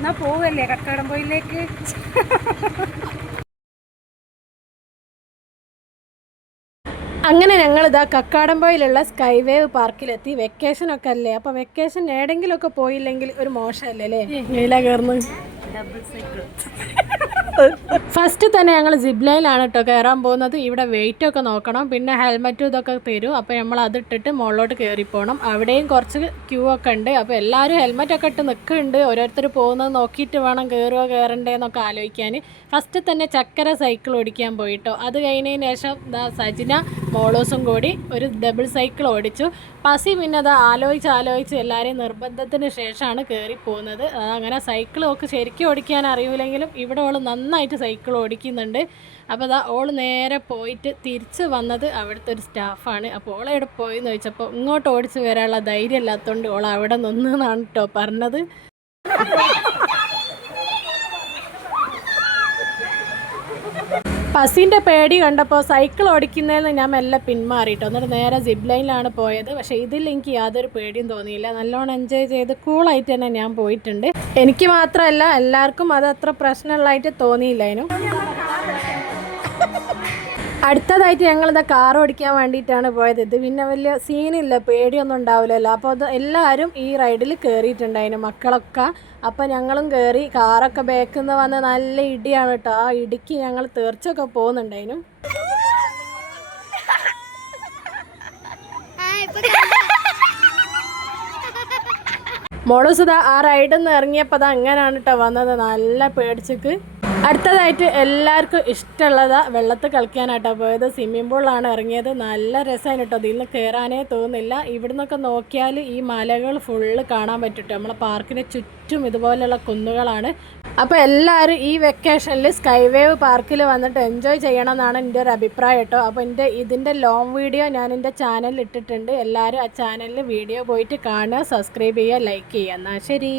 എന്നാ പോവല്ലേ കക്കാടംപൊയിലേക്ക്. അങ്ങനെ ഞങ്ങളിതാ കക്കാടംപൊയിലുള്ള സ്കൈ വേവ് പാർക്കിലെത്തി. വെക്കേഷനൊക്കെ അല്ലേ, അപ്പോൾ വെക്കേഷൻ എവിടെയെങ്കിലുമൊക്കെ പോയില്ലെങ്കിൽ ഒരു മോശമല്ലേ അല്ലേ? നീല കയറുന്നു. Double cycle. ഫസ്റ്റ് തന്നെ ഞങ്ങൾ സിപ്പ് ലൈനിലാണ് കേട്ടോ കയറാൻ പോകുന്നത്. ഇവിടെ വെയിറ്റ് ഒക്കെ നോക്കണം, പിന്നെ ഹെൽമെറ്റും ഇതൊക്കെ തരും. അപ്പോൾ നമ്മൾ അതിട്ടിട്ട് മുകളിലോട്ട് കയറിപ്പോകണം. അവിടെയും കുറച്ച് ക്യൂ ഒക്കെ ഉണ്ട്. അപ്പോൾ എല്ലാവരും ഹെൽമെറ്റൊക്കെ ഇട്ട് നിൽക്കുന്നുണ്ട്. ഓരോരുത്തർ പോകുന്നത് നോക്കിയിട്ട് വേണം കയറുമോ കയറണ്ടേന്നൊക്കെ ആലോചിക്കാൻ. ഫസ്റ്റ് തന്നെ ചക്കര സൈക്കിൾ ഓടിക്കാൻ പോയിട്ടോ. അത് കഴിഞ്ഞതിന് ശേഷം സജിന മോളോസും കൂടി ഒരു ഡബിൾ സൈക്കിൾ ഓടിച്ചു. പസി പിന്നെ അത് ആലോചിച്ച് എല്ലാവരെയും നിർബന്ധത്തിന് ശേഷമാണ് കയറി പോകുന്നത്. അങ്ങനെ സൈക്കിൾ ഒക്കെ ശരിക്കും ഓടിക്കാൻ അറിയില്ലെങ്കിലും ഇവിടെ ഓൾ നന്നായിട്ട് സൈക്കിൾ ഓടിക്കുന്നുണ്ട്. അപ്പോൾ ഓൾ നേരെ പോയിട്ട് തിരിച്ച് വന്നത് അവിടുത്തെ ഒരു സ്റ്റാഫാണ്. അപ്പോൾ ഓൾ എവിടെ പോയെന്ന് ചോദിച്ചപ്പോൾ ഇങ്ങോട്ട് ഓടിച്ച് വരാനുള്ള ധൈര്യം ഇല്ലാത്തതുകൊണ്ട് ഓൾ അവിടെ നിന്നാണ് കേട്ടോ പറഞ്ഞത്. പസീൻ്റെ പേടി കണ്ടപ്പോൾ സൈക്കിൾ ഓടിക്കുന്നതിന് ഞാൻ മെല്ലെ പിന്മാറിയിട്ടോ. എന്നിട്ട് നേരെ സിപ്പ് ലൈനിലാണ് പോയത്. പക്ഷേ ഇതിൽ എനിക്ക് യാതൊരു പേടിയും തോന്നിയില്ല. നല്ലോണം എൻജോയ് ചെയ്ത് കൂളായിട്ട് തന്നെ ഞാൻ പോയിട്ടുണ്ട്. എനിക്ക് മാത്രമല്ല എല്ലാവർക്കും അത് അത്ര പ്രശ്നമുള്ളതായിട്ട് തോന്നിയില്ല. അതിനും അടുത്തതായിട്ട് ഞങ്ങളിതാ കാർ ഓടിക്കാൻ വേണ്ടിയിട്ടാണ് പോയത്. ഇത് പിന്നെ വലിയ സീനില്ല, പേടിയൊന്നും ഉണ്ടാവില്ലല്ലോ. അപ്പോൾ അത് എല്ലാവരും ഈ റൈഡിൽ കയറിയിട്ടുണ്ടായിരുന്നു, മക്കളൊക്കെ. അപ്പോൾ ഞങ്ങളും കയറി. കാറൊക്കെ ബാക്കിൽ നിന്ന് വന്ന് നല്ല ഇടിയാണ് കേട്ടോ. ആ ഇടിക്ക് ഞങ്ങൾ തീർച്ചയൊക്കെ പോകുന്നുണ്ടായിരുന്നു. മോളൂസുതാ ആ റൈഡിൽ നിന്ന് ഇറങ്ങിയപ്പോൾ അങ്ങനെയാണ് കേട്ടോ വന്നത്, നല്ല പേടിച്ചിക്ക്. അടുത്തതായിട്ട് എല്ലാവർക്കും ഇഷ്ടമുള്ളതാ വെള്ളത്തിൽ കളിക്കാനായിട്ടോ പോയത്. സ്വിമ്മിംഗ് പൂളിലാണ് ഇറങ്ങിയത്. നല്ല രസമാണ് കേട്ടോ. ഇതിൽ നിന്ന് കയറാനേ തോന്നുന്നില്ല. ഇവിടെ നിന്നൊക്കെ നോക്കിയാൽ ഈ മലകൾ ഫുള്ള് കാണാൻ പറ്റും. നമ്മളെ പാർക്കിന് ചുറ്റും ഇതുപോലെയുള്ള കുന്നുകളാണ്. അപ്പോൾ എല്ലാവരും ഈ വെക്കേഷനിൽ സ്കൈ വേവ് പാർക്കിൽ വന്നിട്ട് എൻജോയ് ചെയ്യണം എന്നാണ് എൻ്റെ ഒരു അഭിപ്രായം കേട്ടോ. അപ്പോൾ ഇതിൻ്റെ ലോങ് വീഡിയോ ഞാൻ എൻ്റെ ചാനലിൽ ഇട്ടിട്ടുണ്ട്. എല്ലാവരും ആ ചാനലിൽ വീഡിയോ പോയിട്ട് കാണുക, സബ്സ്ക്രൈബ് ചെയ്യുക, ലൈക്ക് ചെയ്യുക. എന്നാൽ ശരി.